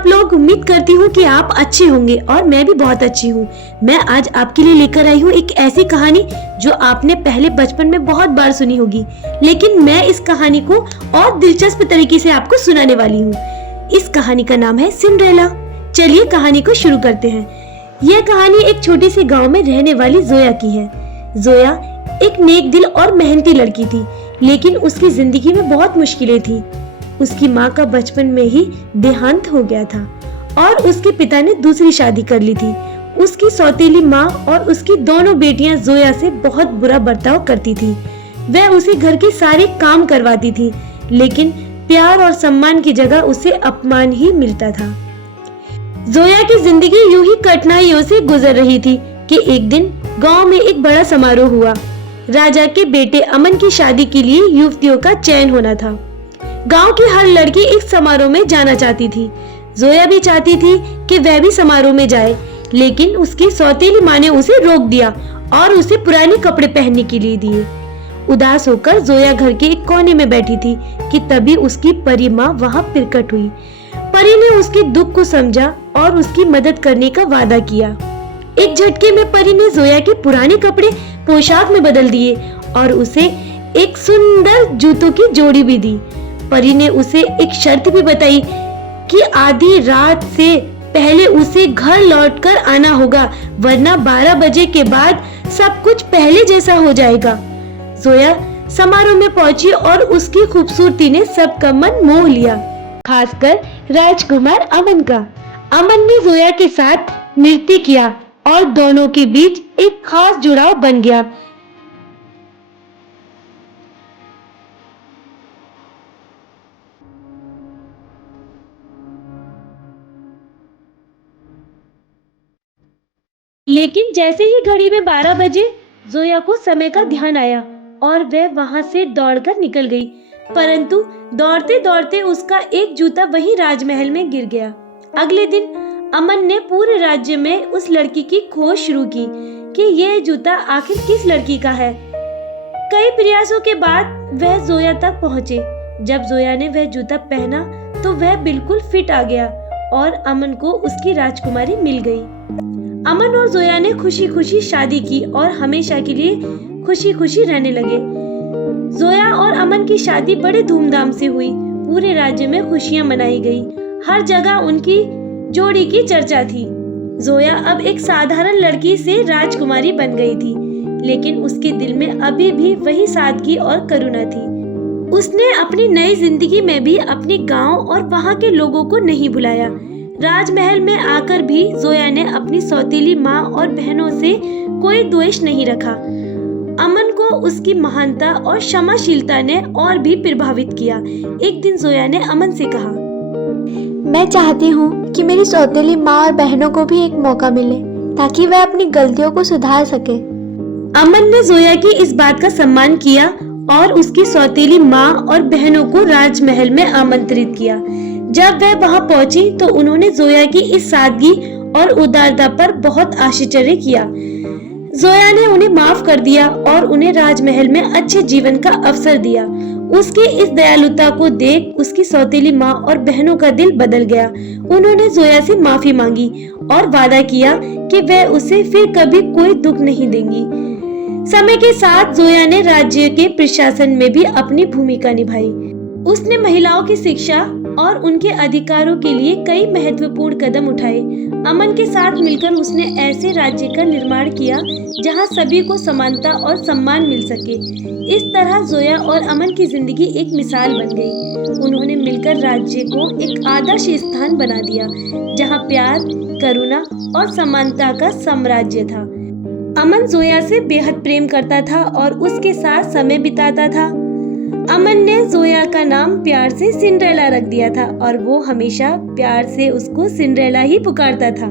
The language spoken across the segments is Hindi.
आप लोग? उम्मीद करती हूँ कि आप अच्छे होंगे और मैं भी बहुत अच्छी हूँ। मैं आज आपके लिए लेकर आई हूँ एक ऐसी कहानी जो आपने पहले बचपन में बहुत बार सुनी होगी, लेकिन मैं इस कहानी को और दिलचस्प तरीके से आपको सुनाने वाली हूँ। इस कहानी का नाम है सिंड्रेला। चलिए कहानी को शुरू करते हैं। यह कहानी एक छोटे से गाँव में रहने वाली जोया की है। जोया एक नेक दिल और मेहनती लड़की थी, लेकिन उसकी जिंदगी में बहुत मुश्किलें थी। उसकी माँ का बचपन में ही देहांत हो गया था और उसके पिता ने दूसरी शादी कर ली थी। उसकी सौतेली माँ और उसकी दोनों बेटियां जोया से बहुत बुरा बर्ताव करती थी। वह उसे घर के सारे काम करवाती थी, लेकिन प्यार और सम्मान की जगह उसे अपमान ही मिलता था। जोया की जिंदगी यूं ही कठिनाइयों से गुजर रही थी कि एक दिन गांव में एक बड़ा समारोह हुआ। राजा के बेटे अमन की शादी के लिए युवतियों का चयन होना था। गांव की हर लड़की इस समारोह में जाना चाहती थी। जोया भी चाहती थी कि वह भी समारोह में जाए, लेकिन उसकी सौतेली माँ ने उसे रोक दिया और उसे पुराने कपड़े पहनने के लिए दिए। उदास होकर जोया घर के एक कोने में बैठी थी कि तभी उसकी परी माँ वहाँ प्रकट हुई। परी ने उसके दुख को समझा और उसकी मदद करने का वादा किया। एक झटके में परी ने जोया के पुराने कपड़े पोशाक में बदल दिए और उसे एक सुंदर जूतों की जोड़ी भी दी। परी ने उसे एक शर्त भी बताई कि आधी रात से पहले उसे घर लौटकर आना होगा, वरना 12 बजे के बाद सब कुछ पहले जैसा हो जाएगा। जोया समारोह में पहुंची और उसकी खूबसूरती ने सबका मन मोह लिया, खासकर राजकुमार अमन का। अमन ने जोया के साथ नृत्य किया और दोनों के बीच एक खास जुड़ाव बन गया। लेकिन जैसे ही घड़ी में 12 बजे जोया को समय का ध्यान आया और वह वहां से दौड़कर निकल गई, परंतु दौड़ते दौड़ते उसका एक जूता वहीं राजमहल में गिर गया। अगले दिन अमन ने पूरे राज्य में उस लड़की की खोज शुरू की कि यह जूता आखिर किस लड़की का है। कई प्रयासों के बाद वह जोया तक पहुंचे। जब जोया ने वह जूता पहना तो वह बिल्कुल फिट आ गया और अमन को उसकी राजकुमारी मिल गई। अमन और जोया ने खुशी खुशी शादी की और हमेशा के लिए खुशी खुशी रहने लगे। जोया और अमन की शादी बड़े धूमधाम से हुई। पूरे राज्य में खुशियां मनाई गई। हर जगह उनकी जोड़ी की चर्चा थी। जोया अब एक साधारण लड़की से राजकुमारी बन गई थी, लेकिन उसके दिल में अभी भी वही सादगी और करुणा थी। उसने अपनी नई जिंदगी में भी अपने गांव और वहां के लोगों को नहीं भुलाया। राजमहल में आकर भी जोया ने अपनी सौतेली माँ और बहनों से कोई द्वेष नहीं रखा। अमन को उसकी महानता और क्षमाशीलता ने और भी प्रभावित किया। एक दिन जोया ने अमन से कहा, मैं चाहती हूँ कि मेरी सौतेली माँ और बहनों को भी एक मौका मिले ताकि वह अपनी गलतियों को सुधार सके। अमन ने जोया की इस बात का सम्मान किया और उसकी सौतेली माँ और बहनों को राजमहल में आमंत्रित किया। जब वह वहां पहुंची तो उन्होंने जोया की इस सादगी और उदारता पर बहुत आश्चर्य किया। जोया ने उन्हें माफ कर दिया और उन्हें राजमहल में अच्छे जीवन का अवसर दिया। उसकी इस दयालुता को देख उसकी सौतेली माँ और बहनों का दिल बदल गया। उन्होंने जोया से माफी मांगी और वादा किया कि वह उसे फिर कभी कोई दुख नहीं देंगी। समय के साथ जोया ने राज्य के प्रशासन में भी अपनी भूमिका निभाई। उसने महिलाओं की शिक्षा और उनके अधिकारों के लिए कई महत्वपूर्ण कदम उठाए। अमन के साथ मिलकर उसने ऐसे राज्य का निर्माण किया जहां सभी को समानता और सम्मान मिल सके। इस तरह जोया और अमन की जिंदगी एक मिसाल बन गई। उन्होंने मिलकर राज्य को एक आदर्श स्थान बना दिया जहां प्यार, करुणा और समानता का साम्राज्य था। अमन जोया से बेहद प्रेम करता था और उसके साथ समय बिताता था। अमन ने जोया का नाम प्यार से सिंड्रेला रख दिया था और वो हमेशा प्यार से उसको सिंड्रेला ही पुकारता था।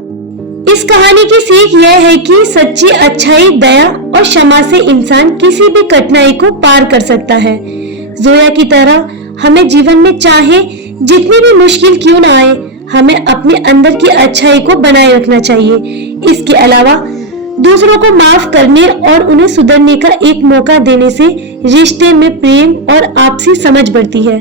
इस कहानी की सीख यह है कि सच्ची अच्छाई, दया और क्षमा से इंसान किसी भी कठिनाई को पार कर सकता है। जोया की तरह हमें जीवन में चाहे जितनी भी मुश्किल क्यों ना आए, हमें अपने अंदर की अच्छाई को बनाए रखना चाहिए। इसके अलावा दूसरों को माफ करने और उन्हें सुधरने का एक मौका देने से रिश्ते में प्रेम और आपसी समझ बढ़ती है।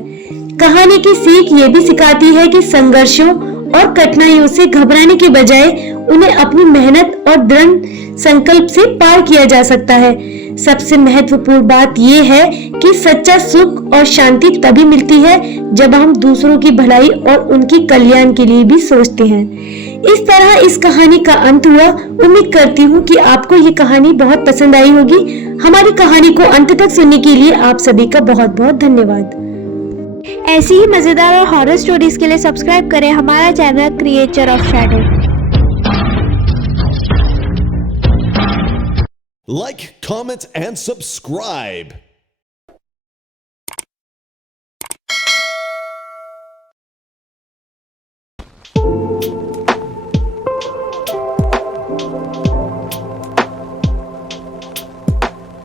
कहानी की सीख ये भी सिखाती है कि संघर्षों और कठिनाइयों से घबराने के बजाय उन्हें अपनी मेहनत और दृढ़ संकल्प से पार किया जा सकता है। सबसे महत्वपूर्ण बात यह है कि सच्चा सुख और शांति तभी मिलती है जब हम दूसरों की भलाई और उनकी कल्याण के लिए भी सोचते हैं। इस तरह इस कहानी का अंत हुआ। उम्मीद करती हूँ कि आपको ये कहानी बहुत पसंद आई होगी। हमारी कहानी को अंत तक सुनने के लिए आप सभी का बहुत बहुत धन्यवाद। ऐसी ही मजेदार और हॉरर स्टोरीज के लिए सब्सक्राइब करें हमारा channel creature of shadow. Like, comment, and subscribe.